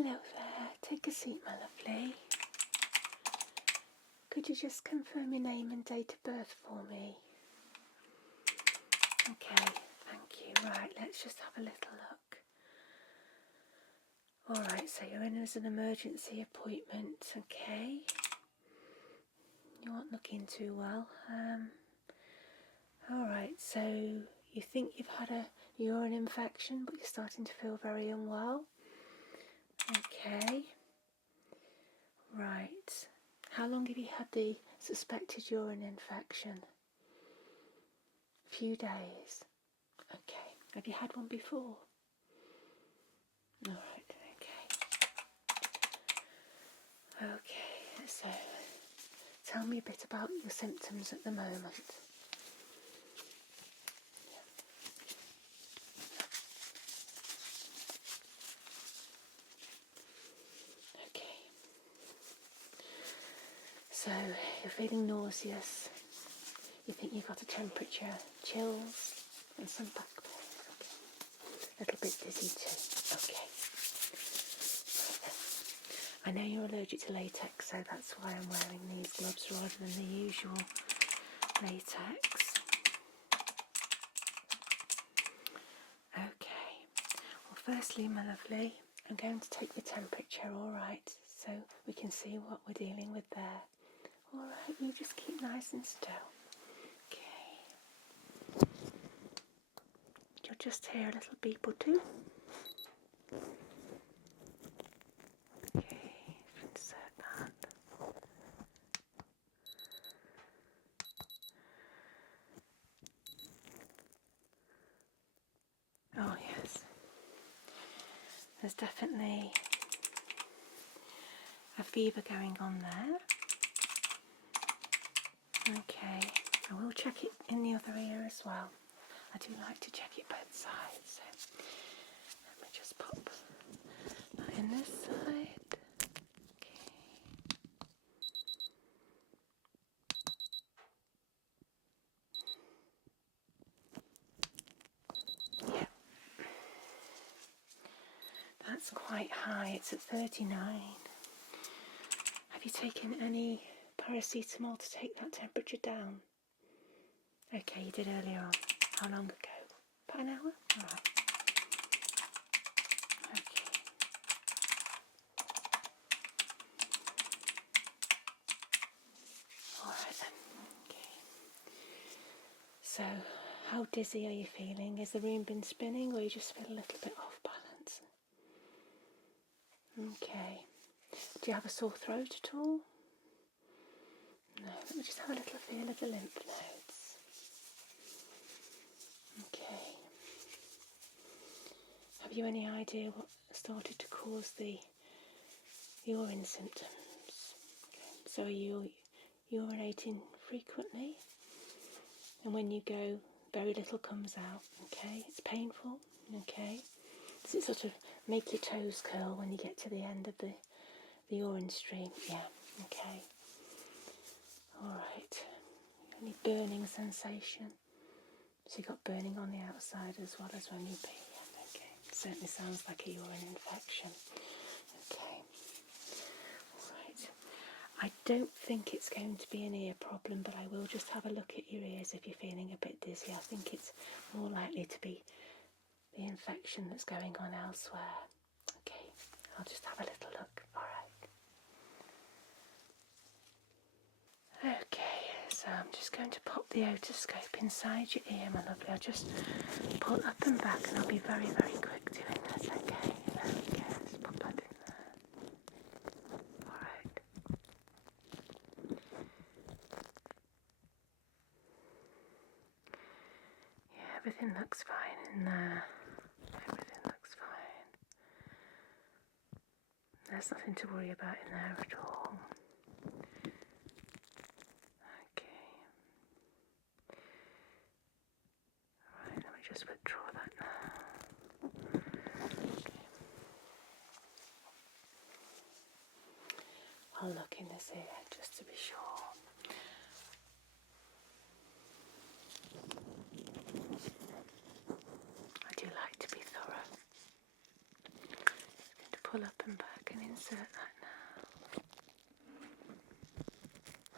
Hello there, take a seat, my lovely. Could you just confirm your name and date of birth for me? Okay, thank you. Right, let's just have a little look. Alright, so you're in as an emergency appointment, okay? You aren't looking too well. Alright, so you think you've had a urine infection, but you're starting to feel very unwell? Okay. Right. How long have you had the suspected urine infection? A few days. Okay. Have you had one before? Alright, okay. Okay, so tell me a bit about your symptoms at the moment. So, you're feeling nauseous, you think you've got a temperature, chills, and some back pain. Okay. A little bit dizzy too. Okay. Right then. I know you're allergic to latex, so that's why I'm wearing these gloves rather than the usual latex. Okay. Well, firstly, my lovely, I'm going to take the temperature, alright, so we can see what we're dealing with there. Alright, you just keep nice and still. Okay. You'll just hear a little beep or two. Okay, insert that. Oh yes. There's definitely a fever going on there. Okay, I will check it in the other ear as well. I do like to check it both sides, so let me just pop that in this side. Okay. Yeah. That's quite high, it's at 39. Have you taken any paracetamol to take that temperature down? Okay, you did earlier on. How long ago? About an hour? Alright. Okay. Alright then. Okay. So, how dizzy are you feeling? Has the room been spinning or you just feel a little bit off balance? Okay. Do you have a sore throat at all? No, let me just have a little feel of the lymph nodes. Okay. Have you any idea what started to cause the urine symptoms? Okay. So are you urinating frequently? And when you go, very little comes out, okay? It's painful, okay? Does it sort of make your toes curl when you get to the end of the urine stream? Yeah, okay. Alright. Any burning sensation? So you got burning on the outside as well as when you pee? Yeah, okay. Certainly sounds like a urine infection. Okay. Alright. I don't think it's going to be an ear problem, but I will just have a look at your ears if you're feeling a bit dizzy. I think it's more likely to be the infection that's going on elsewhere. Okay, I'll just have a little look. Alright. Okay, so I'm just going to pop the otoscope inside your ear, my lovely. I'll just pull up and back and I'll be very, very quick doing this, okay? There we go, just pop that in there. Alright. Yeah, everything looks fine in there. Everything looks fine. There's nothing to worry about in there at all. Okay. Right, let me just withdraw that now. Okay. I'll look in this ear just to be sure. I do like to be thorough. Just going to pull up and back and insert that now.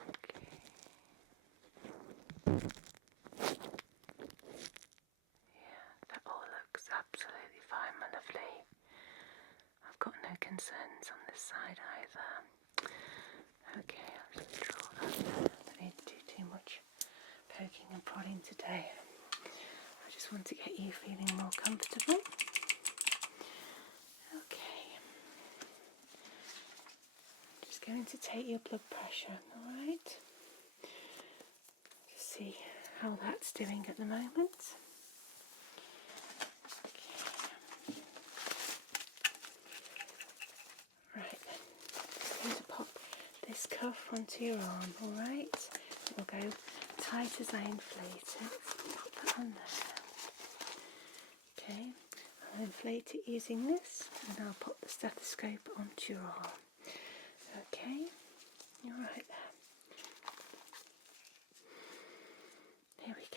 Okay. Yeah, that all looks absolutely fine, my lovely. I've got no concerns on this side either. Okay, I'll just draw that there. Don't need to do too much poking and prodding today. I just want to get you feeling more comfortable. Okay. I'm just going to take your blood pressure, alright? Just see how that's doing at the moment. Okay. Right then, just going to pop this cuff onto your arm, alright? It will go tight as I inflate it. Pop that on there. Okay, I'll inflate it using this and I'll pop the stethoscope onto your arm. Okay, you're right there. Here we go.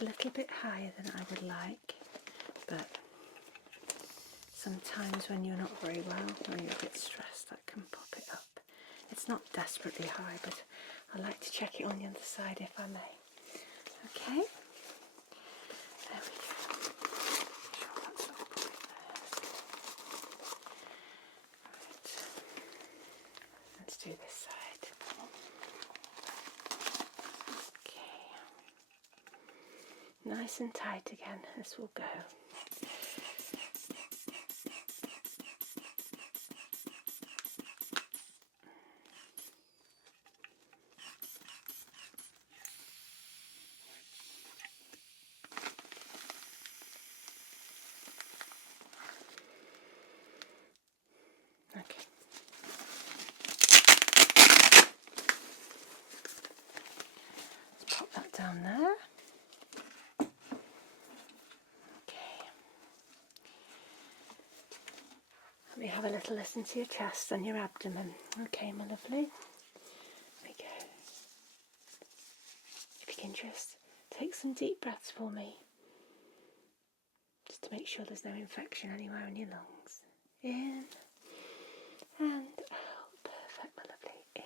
A little bit higher than I would like, but sometimes when you're not very well or you're a bit stressed, I can pop it up. It's not desperately high, but I like to check it on the other side if I may. Okay, there we go. Sure, that's all right there. Right. Let's do this side. Nice and tight again, this will go. Okay. Let's pop that down there. Let me have a little listen to your chest and your abdomen. Okay, my lovely. There we go. If you can just take some deep breaths for me. Just to make sure there's no infection anywhere in your lungs. In and out. Perfect, my lovely. In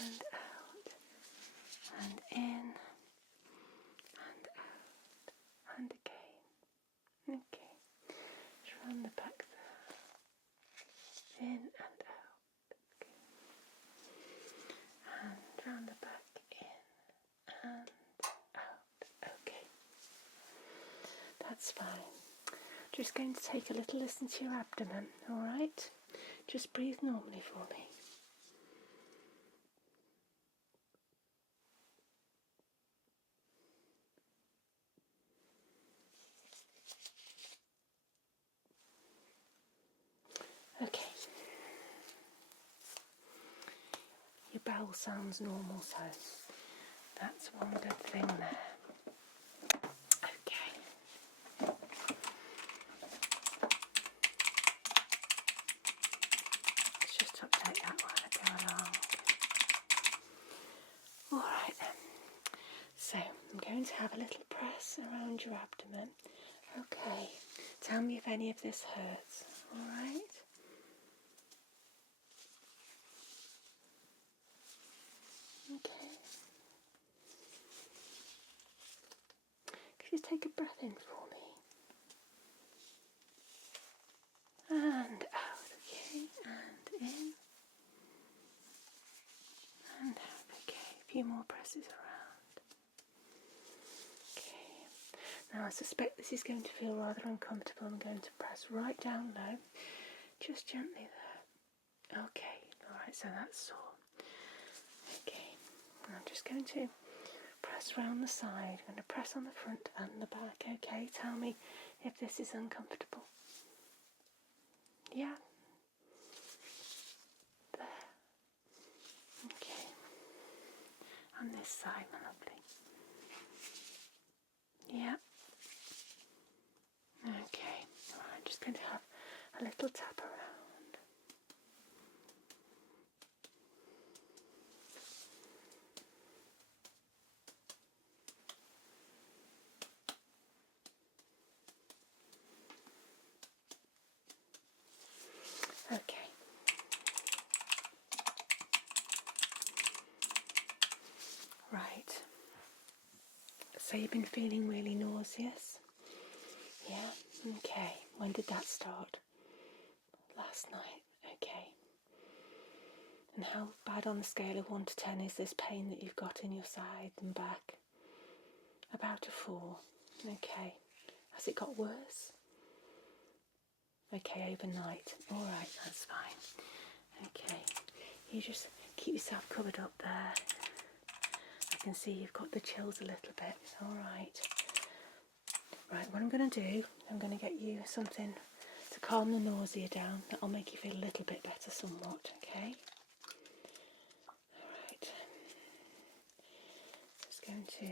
and out. And in and out. And again. Okay. Round the back there, in and out, okay. And round the back, in and out, okay. That's fine. Just going to take a little listen to your abdomen, alright? Just breathe normally for me. Okay. Your bowel sounds normal, so that's one good thing there. Okay. Let's just update that while I go along. Alright then. So I'm going to have a little press around your abdomen. Okay. Tell me if any of this hurts. Alright? Okay. Could you take a breath in for me? And out, okay, and in. And out, okay. A few more presses around. Okay. Now I suspect this is going to feel rather uncomfortable. I'm going to press right down low, just gently there. Okay, alright, so that's sore. Okay, I'm just going to press round the side. I'm going to press on the front and the back. Okay, tell me if this is uncomfortable. Yeah? There. Okay. On this side, my lovely. Yeah. Okay. Right, I'm just going to have a little tap around. Okay. Right. So you've been feeling really nauseous? Yeah? Okay. When did that start? Last night. Okay. And how bad on the scale of 1 to 10 is this pain that you've got in your side and back? About a 4. Okay. Has it got worse? Okay, overnight. Alright, that's fine. Okay. You just keep yourself covered up there. I can see you've got the chills a little bit. Alright. Right, what I'm going to do, I'm going to get you something to calm the nausea down. That'll make you feel a little bit better somewhat, okay? Alright. Just going to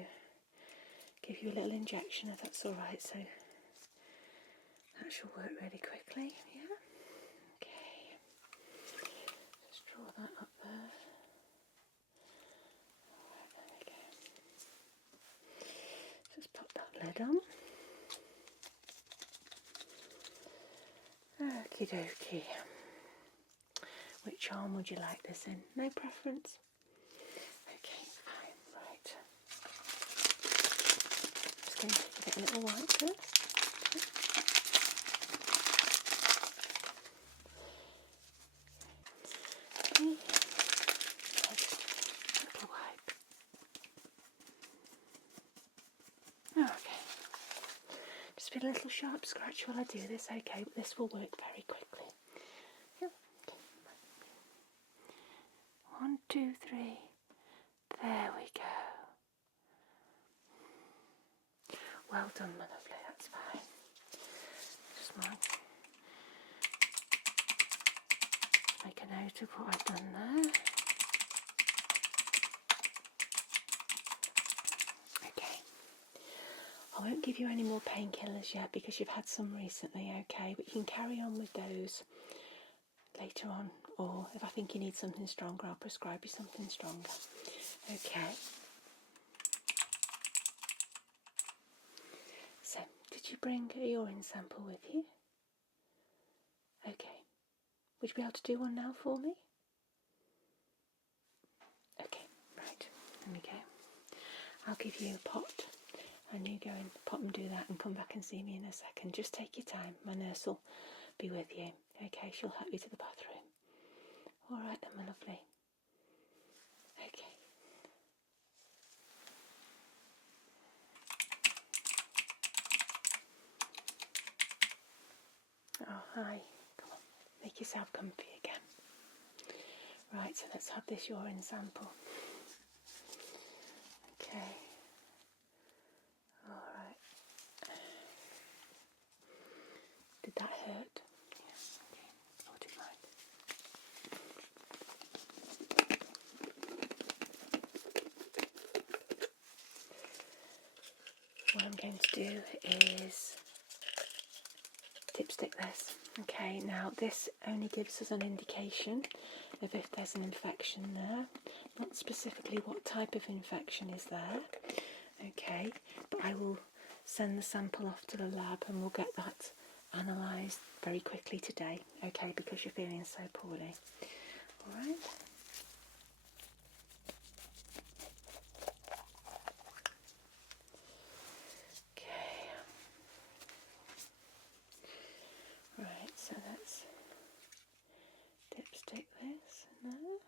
give you a little injection if that's alright, so that should work really quickly, yeah? Okay. Just draw that up there. Alright, there we go. Just pop that lid on. Okie dokie. Which arm would you like this in? No preference? Okay, fine, right. Just going to give it a little wipe first. Okay. Little wipe. Okay. Just feel a little sharp scratch while I do this, okay, but this will work very quickly. Yep. Okay. 1, 2, 3. There we go. Well done, my lovely, that's fine. Just make a note of what I've done there. Okay. I won't give you any more painkillers yet because you've had some recently, okay? But you can carry on with those later on, or if I think you need something stronger, I'll prescribe you something stronger. Okay. So, did you bring a urine sample with you? Okay. Would you be able to do one now for me? Okay, right. There we go. I'll give you a pot and you go and pop and do that and come back and see me in a second. Just take your time. My nurse will be with you. Okay, she'll help you to the bathroom. All right then, my lovely. Okay. Oh, hi. Come on, make yourself comfy again. Right, so let's have this urine sample. Okay. All right. Did that hurt? Yes. Okay. What did mine? What I'm going to do is dipstick this. Okay, now this only gives us an indication of if there's an infection there, not specifically what type of infection is there. Okay, but I will send the sample off to the lab and we'll get that analysed very quickly today, okay, because you're feeling so poorly. Alright? Okay. Right, so let's dipstick this in there.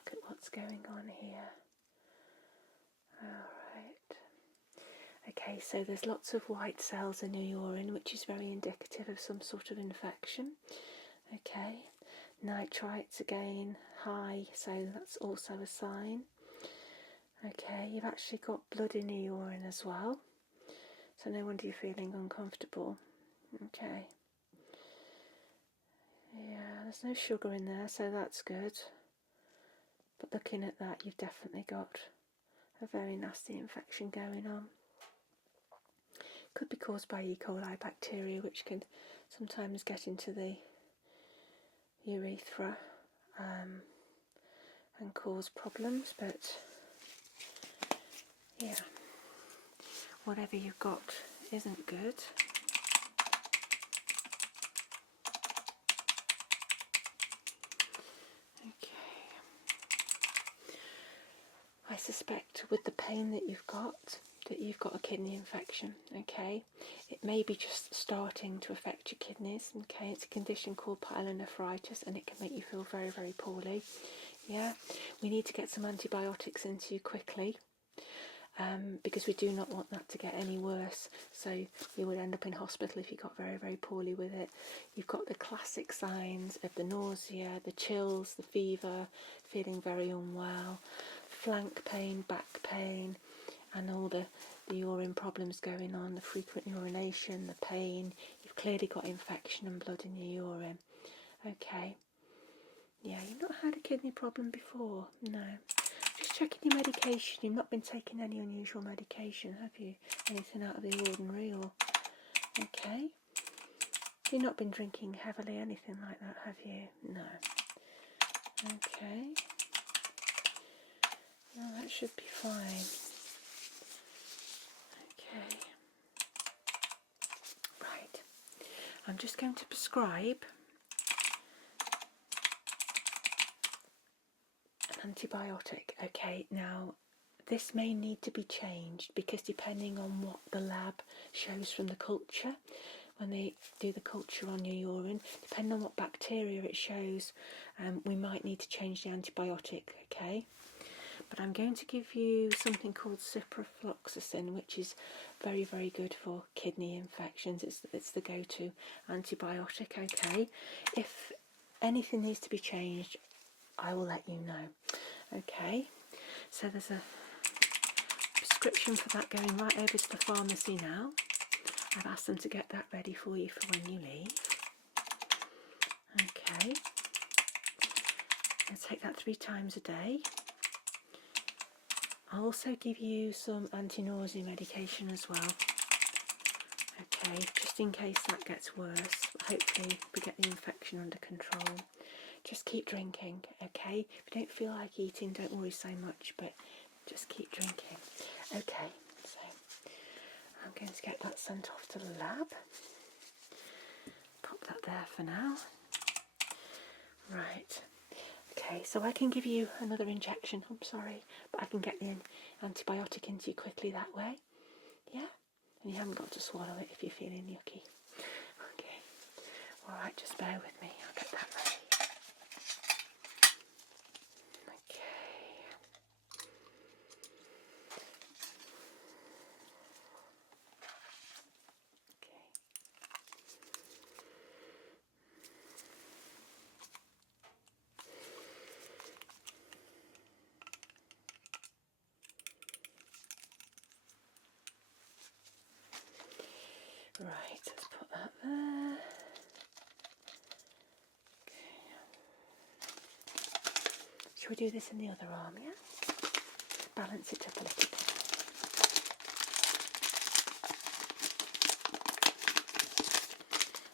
look at what's going on here. Alright. Okay, so there's lots of white cells in your urine, which is very indicative of some sort of infection. Okay, nitrites again high, so that's also a sign. Okay, you've actually got blood in your urine as well, so no wonder you're feeling uncomfortable. Okay. Yeah, there's no sugar in there, so that's good. But looking at that, you've definitely got a very nasty infection going on. Could be caused by E. coli bacteria, which can sometimes get into the urethra and cause problems, but yeah, whatever you've got isn't good. Okay, I suspect with the pain that you've got a kidney infection. Okay, it may be just starting to affect your kidneys. Okay, it's a condition called pyelonephritis, and it can make you feel very, very poorly. Yeah, we need to get some antibiotics into you quickly, because we do not want that to get any worse. So you would end up in hospital if you got very, very poorly with it. You've got the classic signs of the nausea, the chills, the fever, feeling very unwell, flank pain, back pain, and all the urine problems going on, the frequent urination, the pain. You've clearly got infection and blood in your urine. Okay. Yeah, you've not had a kidney problem before? No. Just checking your medication. You've not been taking any unusual medication, have you? Anything out of the ordinary? Or okay. You've not been drinking heavily, anything like that, have you? No. Okay. Well, that should be fine. Okay. Right. I'm just going to prescribe an antibiotic. Okay, now this may need to be changed because depending on what the lab shows from the culture, when they do the culture on your urine, depending on what bacteria it shows, we might need to change the antibiotic. Okay, but I'm going to give you something called ciprofloxacin, which is very, very good for kidney infections. It's the go-to antibiotic. Okay, if anything needs to be changed, I will let you know. Okay, so there's a prescription for that going right over to the pharmacy now. I've asked them to get that ready for you for when you leave. Okay, I'll take that 3 times a day. I'll also give you some anti-nausea medication as well. Okay, just in case that gets worse. Hopefully we get the infection under control. Just keep drinking, okay? If you don't feel like eating, don't worry so much, but just keep drinking. Okay, so I'm going to get that sent off to the lab. Pop that there for now. Right. Okay, so I can give you another injection, I'm sorry, but I can get the antibiotic into you quickly that way. Yeah? And you haven't got to swallow it if you're feeling yucky. Okay. Alright, just bear with me. I'll get that ready. Right, let's put that there. Okay. Shall we do this in the other arm, yeah? Balance it up a little bit.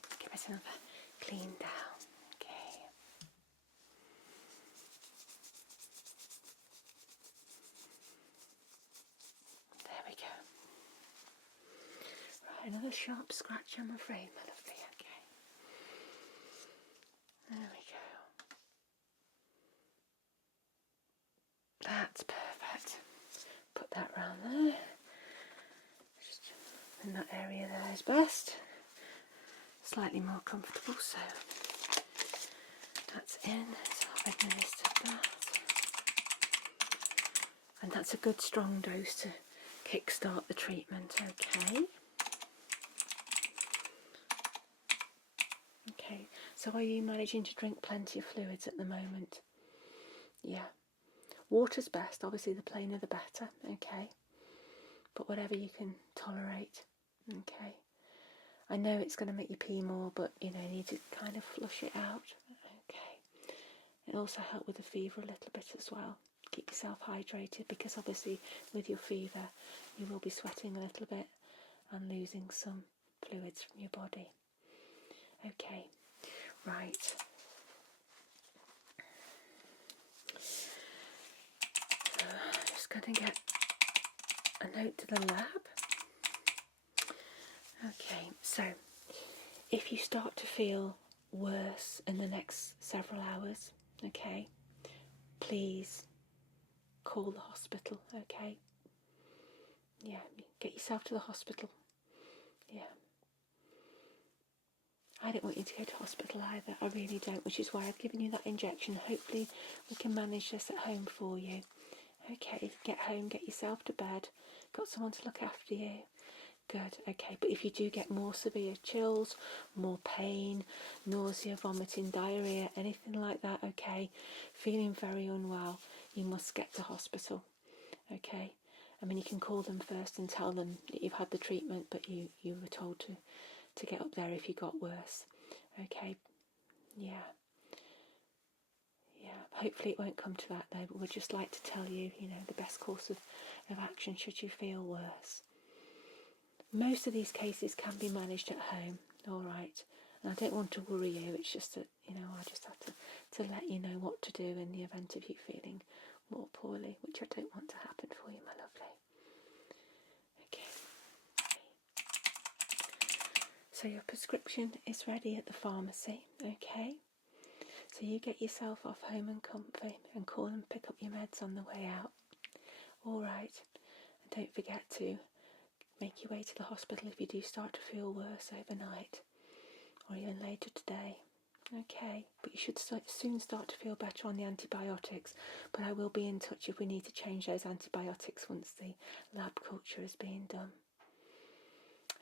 Let's give it another clean down. Okay. There we go. Right, another sharp scratch, I'm afraid, my lovely. Okay. There we go. That's perfect. Put that round there. Just in that area there is best. Slightly more comfortable, so that's in. So I've administered that. And that's a good strong dose to kickstart the treatment, okay? Okay, so are you managing to drink plenty of fluids at the moment? Yeah. Water's best, obviously the plainer the better, okay? But whatever you can tolerate, okay? I know it's going to make you pee more, but you need to kind of flush it out, okay? It also help with the fever a little bit as well. Keep yourself hydrated, because obviously with your fever you will be sweating a little bit and losing some fluids from your body. Okay, right. So I'm just going to get a note to the lab. Okay, so if you start to feel worse in the next several hours, okay, please call the hospital, okay? Yeah, get yourself to the hospital. Yeah. I don't want you to go to hospital either, I really don't, which is why I've given you that injection. Hopefully we can manage this at home for you. Okay, get home, get yourself to bed, got someone to look after you. Good, okay, but if you do get more severe chills, more pain, nausea, vomiting, diarrhoea, anything like that, okay, feeling very unwell, you must get to hospital, okay? I mean, you can call them first and tell them that you've had the treatment, but you were told to get up there if you got worse, okay? Yeah. Yeah, hopefully it won't come to that though, but we'd just like to tell you, the best course of action should you feel worse. Most of these cases can be managed at home, alright, and I don't want to worry you, it's just that, I just have to let you know what to do in the event of you feeling more poorly, which I don't want to happen for you, my lovely. Okay. So your prescription is ready at the pharmacy, okay? So you get yourself off home and comfy and call and pick up your meds on the way out. Alright, and don't forget to make your way to the hospital if you do start to feel worse overnight or even later today. Okay, but you should soon start to feel better on the antibiotics, but I will be in touch if we need to change those antibiotics once the lab culture is being done.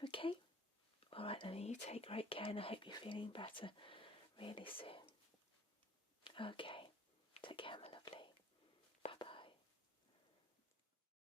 Okay? Alright then, you take great care and I hope you're feeling better really soon. Okay.